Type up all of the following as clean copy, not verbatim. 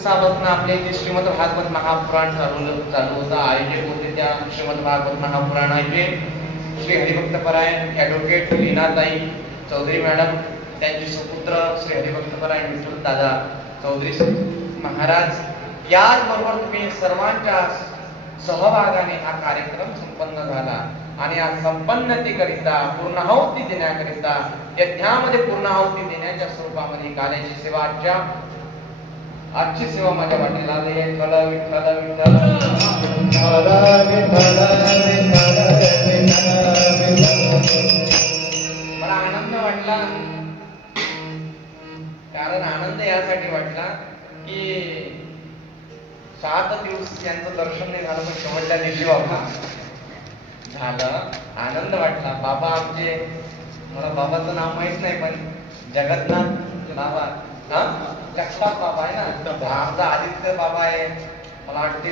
दिवसापासून आपले जे श्रीमद भागवत महापुराण चालू होतं, आयोजक होते त्या श्रीमद भागवत महापुराणाचे श्री हरिभक्तपरायण ॲडव्होकेट लीनाताई चौधरी मॅडम, त्यांचे सुपुत्र श्री हरिभक्तपरायण विठ्ठल दादा चौधरी महाराज याचबरोबर तुम्ही सर्वांच्या सहभागाने हा कार्यक्रम संपन्न झाला आणि या संपन्नतेकरिता पूर्णाहुती देण्याकरिता यज्ञामध्ये पूर्णाहुती देण्याच्या स्वरूपामध्ये कार्याची सेवा आजची सेवा माझ्या वाटेला आली. विठ्ठल विठ्ठल विठ्ठल मला आनंद वाटला. कारण आनंद यासाठी वाटला की 7 दिवस यांचं दर्शन नाही झालं, पण शेवटच्या दिवशी बाबा झालं. आनंद वाटला. बाबा आमचे, मला बाबाचं नाव माहित नाही पण जगन्नाथ बाबा, जगताप बाबा आहे ना, आमचा आदित्य बाबा आहे, मला वाटते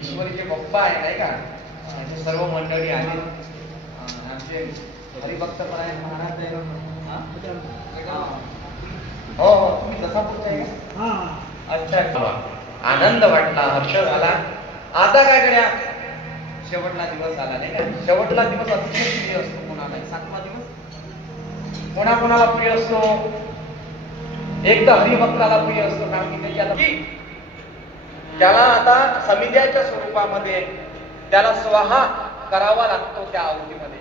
ईश्वरीचे पप्पा आहे नाही का, म्हणजे सर्व मंडळी आली. आमचे हरिभक्तपरायण महाराज आहे. हो हो, तुम्ही जसा पुढचा आहे. अच्छा, आनंद वाटला, हर्ष झाला. आता काय करूया, शेवटला दिवस आला नाही का. शेवटला दिवस अतिशय प्रिय असतो कोणाला. 7वा दिवस कोणाकोणाला प्रिय असतो. एक तर हरिभक्ताला प्रिय असतो, कारण की त्याला आता समिध्याच्या स्वरूपामध्ये त्याला स्वाहा करावा लागतो त्या आहुतीमध्ये,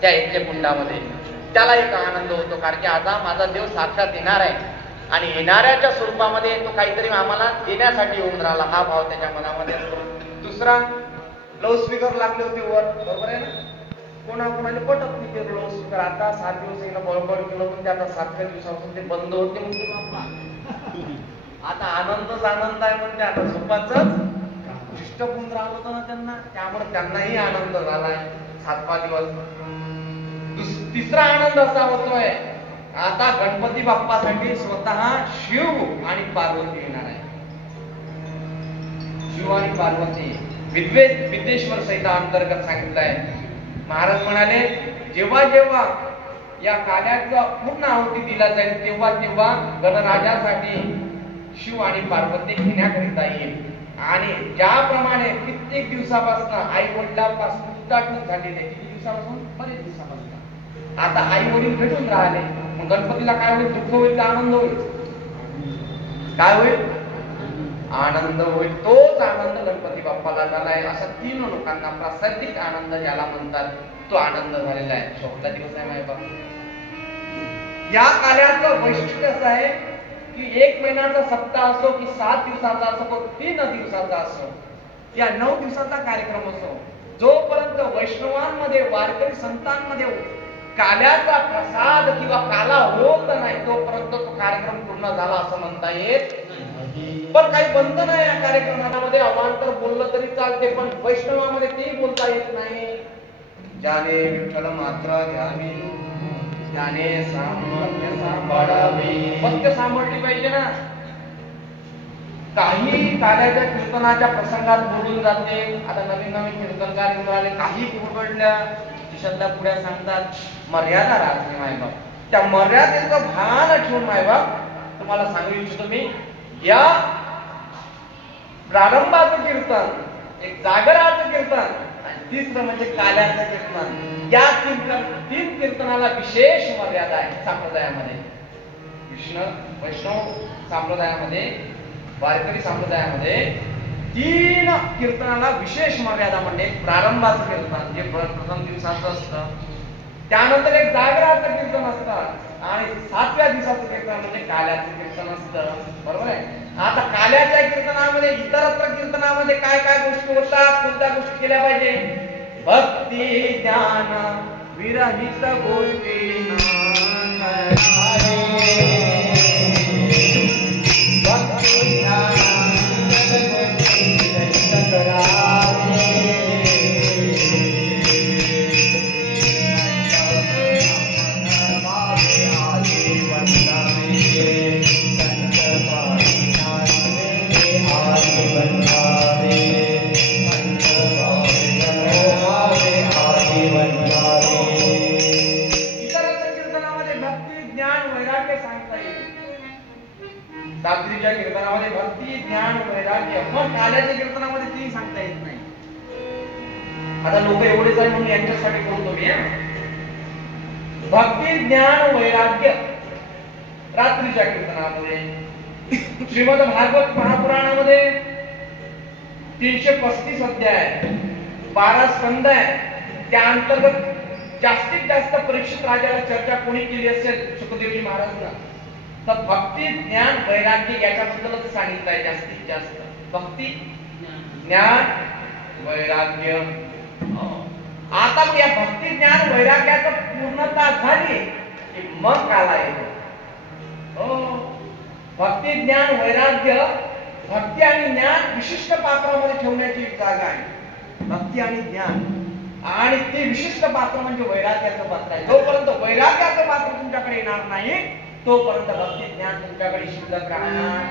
त्या यज्ञकुंडामध्ये. त्याला एक आनंद होतो, कारण की आता माझा देव साक्षात येणार आहे आणि येणाऱ्याच्या स्वरूपामध्ये तो काहीतरी आम्हाला देण्यासाठी येऊन राहिला, हा भाव त्याच्या मनामध्ये असतो. दुसरा, लाऊडस्पीकर लागले होते वर, बरोबर आहे ना. कोणाकोणाला पटत नाही ते लाऊडस्पीकर. आता 7 दिवस एकदा बळबळ केलं, पण ते आता 7व्या दिवसापासून ते बंद होते म्हणते बाप्पा. आता आनंदच आनंद आहे म्हणते. आता झोपाच शिष्टपून राहिलं होतं ना त्यांना, त्यामुळे त्यांनाही आनंद झालाय 7वा दिवस. तिसरा आनंद असा होतोय, आता गणपती बाप्पासाठी स्वतः शिव आणि पार्वती येणार आहे. शिव आणि पार्वती विद्वेश्वर सहिता अंतर्गत सांगितलं आहे. महाराज म्हणाले, जेव्हा जेव्हा या कार्याचा पूर्ण आहुती दिला जाईल तेव्हा तेव्हा गणराजासाठी शिव आणि पार्वती घेण्याकरिता येईल. आणि ज्याप्रमाणे कित्येक दिवसापासून आई वडिलांपासून उदाटून झालेले, किती दिवसापासून, बरेच दिवसापासून आता आई वडील भेटून राहिले. मग गणपतीला काय होईल, दुःख होईल का आनंद होईल? काय होईल? आनंद होईल. तोच आनंद गणपती बाप्पाला झालाय. अशा 3 लोकांना प्रासादिक आनंद ज्याला म्हणतात, तो आनंद झालेला आहे. शेवटचा दिवस आहे माय बाबा. या कार्याचं वैशिष्ट्य असं आहे की 1 महिन्याचा सप्ताह असो की 7 दिवसाचा असो की 3 दिवसाचा असो या 9 दिवसाचा कार्यक्रम असो, जोपर्यंत वैष्णवांमध्ये वारकरी संतांमध्ये काल्याचा प्रसाद किंवा काला होत नाही तोपर्यंत तो कार्यक्रम पूर्ण झाला असं म्हणता येत. पण काही बंधन आहे या कार्यक्रमामध्ये. अवांतर बोललं तरी चालते, पण वैष्णवामध्ये ते बोलता येत नाही. ज्याने विठ्ठल मात्र घ्यावी, त्याने पथ्य सांभाळली पाहिजे ना. काही कार्याच्या कीर्तनाच्या प्रसंगात बोलून जाते. आता नवीन नवीन कीर्तनकार येऊन राहिले, काही पुढल्या शब्दा पुढ्या सांगतात. मर्यादा राहते मायबाप. त्या मर्यादेचं भान ठेवून मायबाप तुम्हाला सांगू इच्छितो मी, या प्रारंभाचं कीर्तन, एक जागराचं कीर्तन आणि तिसरं म्हणजे काल्याचं कीर्तन. या 3 कीर्तनाला विशेष मर्यादा आहे संप्रदायामध्ये. वैष्णव संप्रदायामध्ये, वारकरी संप्रदायामध्ये 3 कीर्तनाला विशेष मर्यादा. म्हणजे प्रारंभाचं कीर्तन जे प्रथम दिवसाचं असतं, त्यानंतर एक जागराचं कीर्तन असतं आणि 7व्या दिवसाचं कीर्तन म्हणजे काल्याचं कीर्तन असतं. बरोबर आहे. आता काल्याच्या कीर्तनामध्ये, इतरत्र कीर्तनामध्ये काय काय गोष्टी होतात, कोणत्या गोष्टी केल्या पाहिजे? भक्ती ज्ञान विरहित गोष्टी कीर्तनामध्ये भक्ती ज्ञान वैराग्य सांगतात. भक्ती ज्ञान वैराग्य. मग काल्याच्या कीर्तनामध्ये तीही सांगता येत नाही. आता लोक एवढेच आहे म्हणून यांच्यासाठी बोलतो मी. भक्ती ज्ञान वैराग्य रात्रीच्या कीर्तनामध्ये श्रीमद भागवत महापुराणामध्ये 335 अध्याय 12 स्कंद आहे. त्या अंतर्गत जास्तीत जास्त परीक्षित राजाला चर्चा कोणी केली असेल सुखदेवजी महाराजांना तर भक्ती ज्ञान वैराग्य याच्याबद्दलच सांगितलं आहे जास्तीत जास्त. भक्ती ज्ञान वैराग्य. आता मग या भक्ती ज्ञान वैराग्याचं पूर्णता झाली की मग काला येतो. भक्ती ज्ञान वैराग्य भक्ती आणि ज्ञान विशिष्ट पात्रामध्ये ठेवण्याची जागा आहे. भक्ती आणि ज्ञान आणि ते विशिष्ट पात्र म्हणजे वैराग्याचं पात्र आहे. जोपर्यंत वैराग्याचं पात्र तुमच्याकडे येणार नाही तोपर्यंत भक्ती ज्ञान तुमच्याकडे शिल्लक राहणार.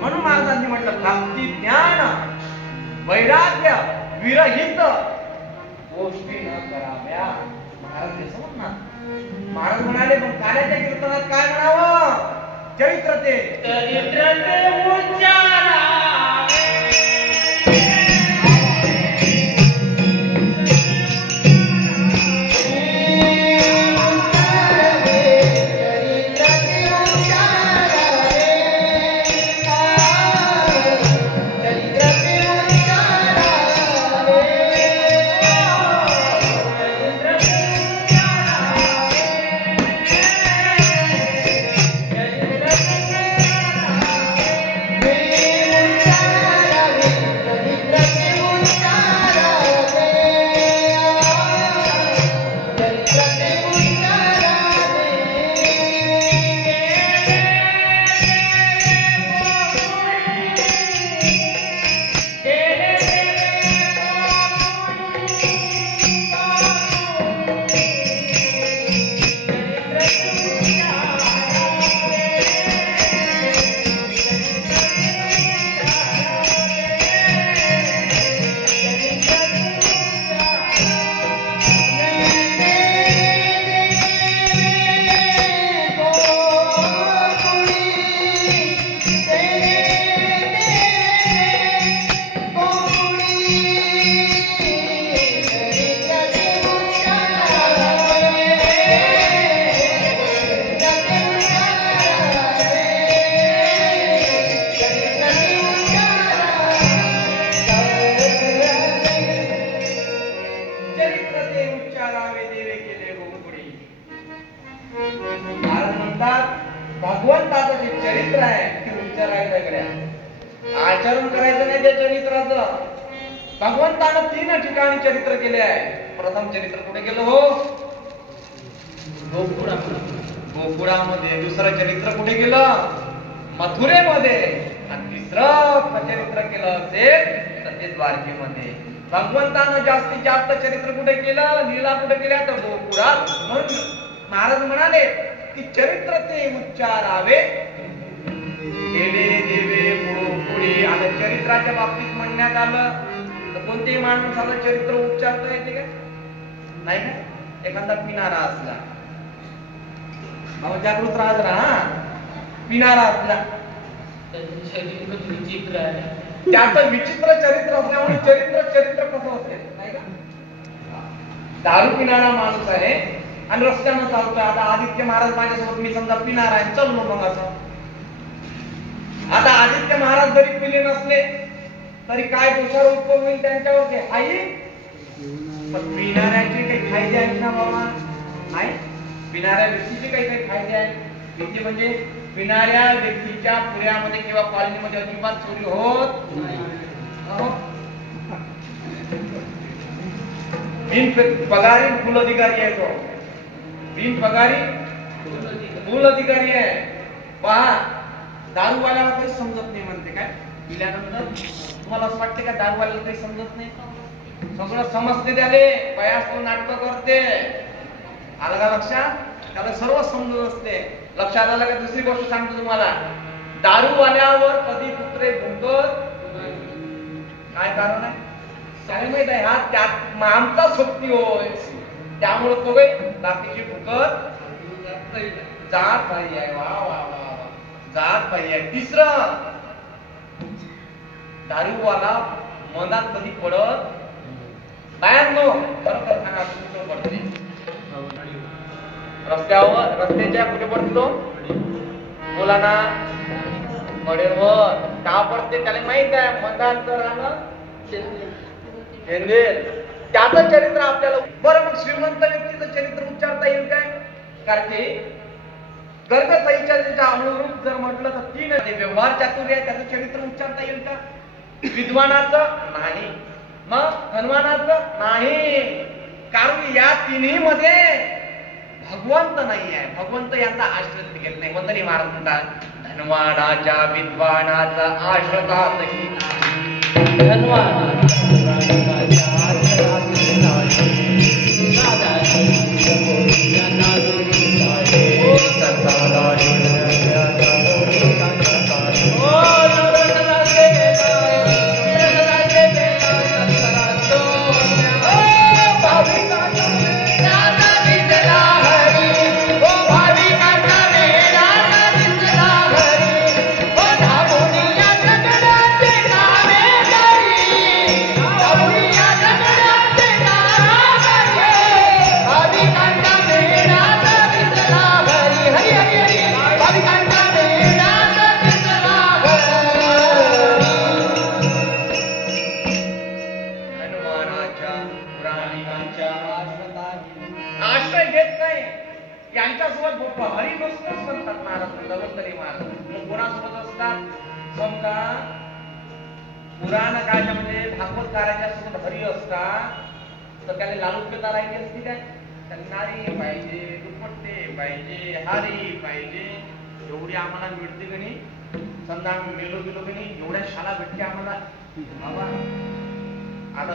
म्हणून महाराजांनी म्हटलं भक्ती ज्ञान वैराग्य विरहित गोष्टी न कराव्या. महाराज हे समजणार. महाराज म्हणाले पण काल्याच्या कीर्तनात काय म्हणावं? चरित्र ते उच्चारावे. भगवंताचं जे चरित्र आहे ते उच्चारायचं गड्या. आचरण करायचं नाही त्या चरित्राचं. भगवंतानं 3 ठिकाणी चरित्र केले आहे. प्रथम चरित्र कुठे केलं हो? गोकुळामध्ये. दुसरं चरित्र कुठे केलं? मथुरेमध्ये. आणि तिसरं चरित्र केलं असेल तर ते द्वारकेमध्ये. भगवंतानं जास्तीत जास्त चरित्र कुठे केलं? लीला कुठे केल्या? तर गोकुळात. म्हणून महाराज म्हणाले की चरित्र ते उच्चारावे. देवे देवे पुढे आता चरित्राच्या बाबतीत म्हणण्यात आलं तर कोणतेही माणसाला चरित्र उच्चारता येते का? नाही का? एखादा पिणारा असला बाबा जागृत राहत राहा. पिणारा असला विचित्र आहे. त्याचं विचित्र चरित्र असल्यामुळे चरित्र कसं असेल नाही का? दारू पिणारा माणूस आहे आणि रस्त्यानं चालतोय. आता आदित्य महाराज माझ्यासोबत मी समजा पिणार आहे चललो मग असं. आता आदित्य महाराज जरी पिले नसले तरी काय दोषारोप होईल त्यांच्यावर? ते आई पण पिणाऱ्याचे काही फायदे आहेत ना बाबा? नाही. पिणाऱ्या व्यक्तीचे काही काही फायदे आहेत. व्यक्ती म्हणजे पिणाऱ्या व्यक्तीच्या पुऱ्यामध्ये किंवा कॉलनीमध्ये अजिबात चोरी होत नाही. पगारी फुल अधिकारी आहे तो. बिन पगारी मूल अधिकारी आहे. पहा दारूवाल्याला काही समजत नाही म्हणते काय पिल्यानंतर. तुम्हाला असं वाटते का दारूवाल्याला काही समजत नाही? सगळं समजते त्याले. बयास तो नाटक करते. आलं का लक्षात? त्याला सर्व समजत असते. लक्षात आलं का? दुसरी गोष्ट सांगतो तुम्हाला. दारूवाल्यावर कधी कुत्रे भुंकत काय कारण आहे? त्याला माहित आहे हा त्यात आमचा शक्ती होय. त्यामुळे तो काही बाकीची भुकत जात नाही आहे. वा वा वा. जात पाहिजे. तिसरं, दारूवाला मनात कधी पडत बायांनो, खरं खरं सांगा कुठं पडते? रस्त्यावर, रस्त्याच्या कुठे पडतो? बोला ना, मडेवर. का पडते त्याला माहित आहे, मनात राहणं त्याचं चरित्र आपल्याला. बरं, मग श्रीमंत व्यक्तीचं चरित्र उच्चारता येईल काय? कारण की गर्गसईच्या अनुरूप जर म्हटलं तर 3 व्यवहार चातुर्य आहे, त्याचं चरित्र उच्चारता येईल का? विद्वानाचं नाही, मग धनवानाचं नाही. कारण या तिन्ही मध्ये भगवंत नाही आहे. भगवंत यांचा आश्रय घेत नाही. मंत्री महाराज म्हणतात, धनवानाच्या विद्वानाचा आश्रतातही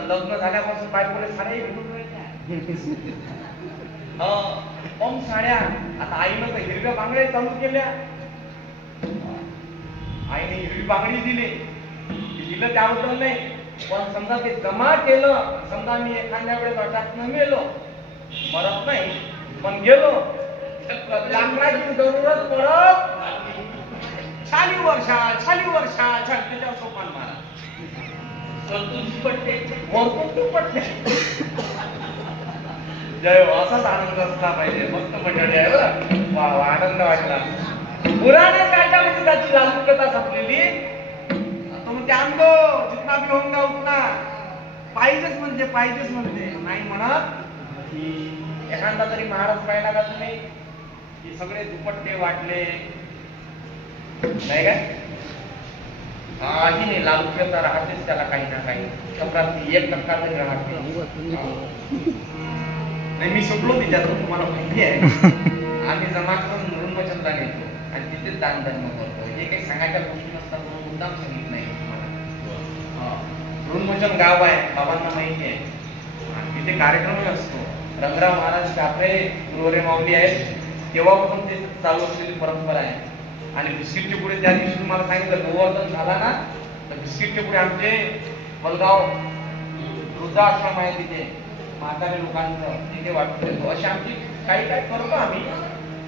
लग्न झाल्यापासून बायकोले साड्या ओम साड्या. आता आईनं तर हिरव्या बांगड्या चालू केल्या. आईने हिरवी बांगडी दिली, दिलं त्याबद्दल नाही, पण समजा ते जमा केलं. समजा मी एखाद्या वेळेस अटॅकनं गेलो, मरत नाही पण गेलो, लाकडाची जरूरत पडत, छाली वर्षा त्याच्यावर सोपान मारा पटले. जय हो, असाच आनंद असला पाहिजे. मस्त मंडळी आहे बरं, वा आनंद वाटला. पुराण्या काळामध्ये त्याची लालुकता संपलेली. तो म्हणते आंदो जितना भी होंगा उतना, पाहिजेच म्हणते नाही म्हणत. एखादा तरी महाराज पाहिला का तुम्ही की सगळे दुपट्टे वाटले नाही काय? काही नाही, लालुकता राहतेच त्याला काही ना काही. शब्दात 1% तरी राहते. नाही, मी सुटलो तिच्यातून, तुम्हाला माहिती आहे. आम्ही जमा करून ऋणवचनला नेतो आणि तिथेच दान धर्म करतो. हे काही सांगायच्या गोष्टी नसतात म्हणून मुद्दाम सांगितलं नाही तुम्हाला. ऋणवचन गाव आहे, बाबांना माहिती आहे. आणि तिथे कार्यक्रमही असतो. रंगराव महाराज कापरे गुरुवरे माऊली आहेत, तेव्हापासून ते चालू असलेली परंपरा आहे. आणि बिस्किटचे पुढे त्या दिवशी तुम्हाला सांगितलं गोवर्धन झाला ना, तर बिस्किटचे पुढे आमचे बलगाव वृद्धाश्रम आहे, तिथे म्हातारे लोकांचं तिथे वाटतो देतो. अशी आमची काही करतो आम्ही,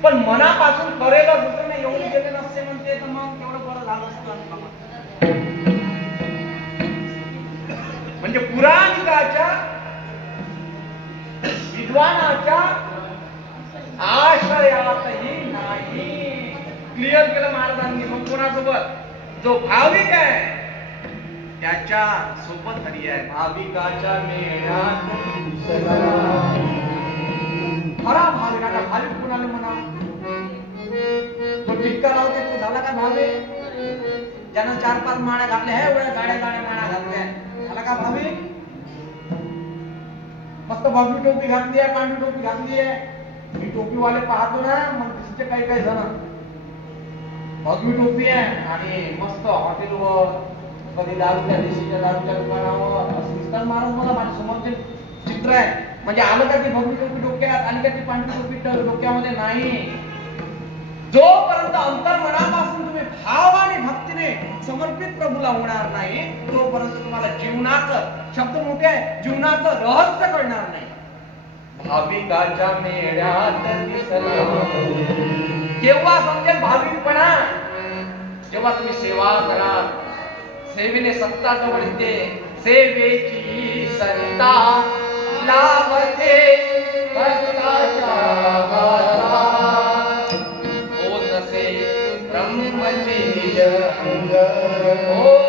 पण मनापासून करेल दुसरं नाही. एवढी गेले नसते म्हणते तर मग तेवढं बरं झालं असतं. म्हणजे पुराणिकाच्या विद्वानाच्या आश्रयातही नाही. क्लिअर केलं महाराजांनी. मग कोणासोबत? जो भाविक आहे त्याच्या सोबत हरी आहे. भाविकाच्या मेळ्यात खरा भाविकाचा भाविक कोणाला म्हणा? तो टिक्का लावते तो झाला का भावे? ज्यानं 4-5 माळ्या घातल्या, हे एवढ्या गाड्या माळ्या घातल्या, झाला का भाविक? मस्त भगवी टोपी घातली आहे, पांढरी टोपी घातली आहे. मी टोपीवाले पाहतो ना, मग दिसते काही जण भगवी टोपी आहे आणि मस्त हॉटेलवर, कधी दारूच्या देशीच्या दारूच्या दुकानावर असं दिसतात. महाराज मला माझ्या समोरचे चित्र आहे. म्हणजे आलं का ती भगवी टोपी डोक्यात, आली का ती पांढरी टोपी डोक्यामध्ये नाही. जोपर्यंत अंतर्मनापासून तुम्ही भाव आणि भक्तीने समर्पित प्रभूला होणार नाही, तोपर्यंत तुम्हाला जीवनाचं, शब्द मोठे आहे, जीवनाचं रहस्य कळणार नाही. भाविकाच्या मेळ्यात दिसला केव्हा समजेल भाविकपणा? जेव्हा तुम्ही सेवा कराल, सेवेने सत्ता जवळ येते, सेवेची सत्ता लाभते भक्ताच्या हातात. ओ नसे ब्रह्मचीज अंग, ओ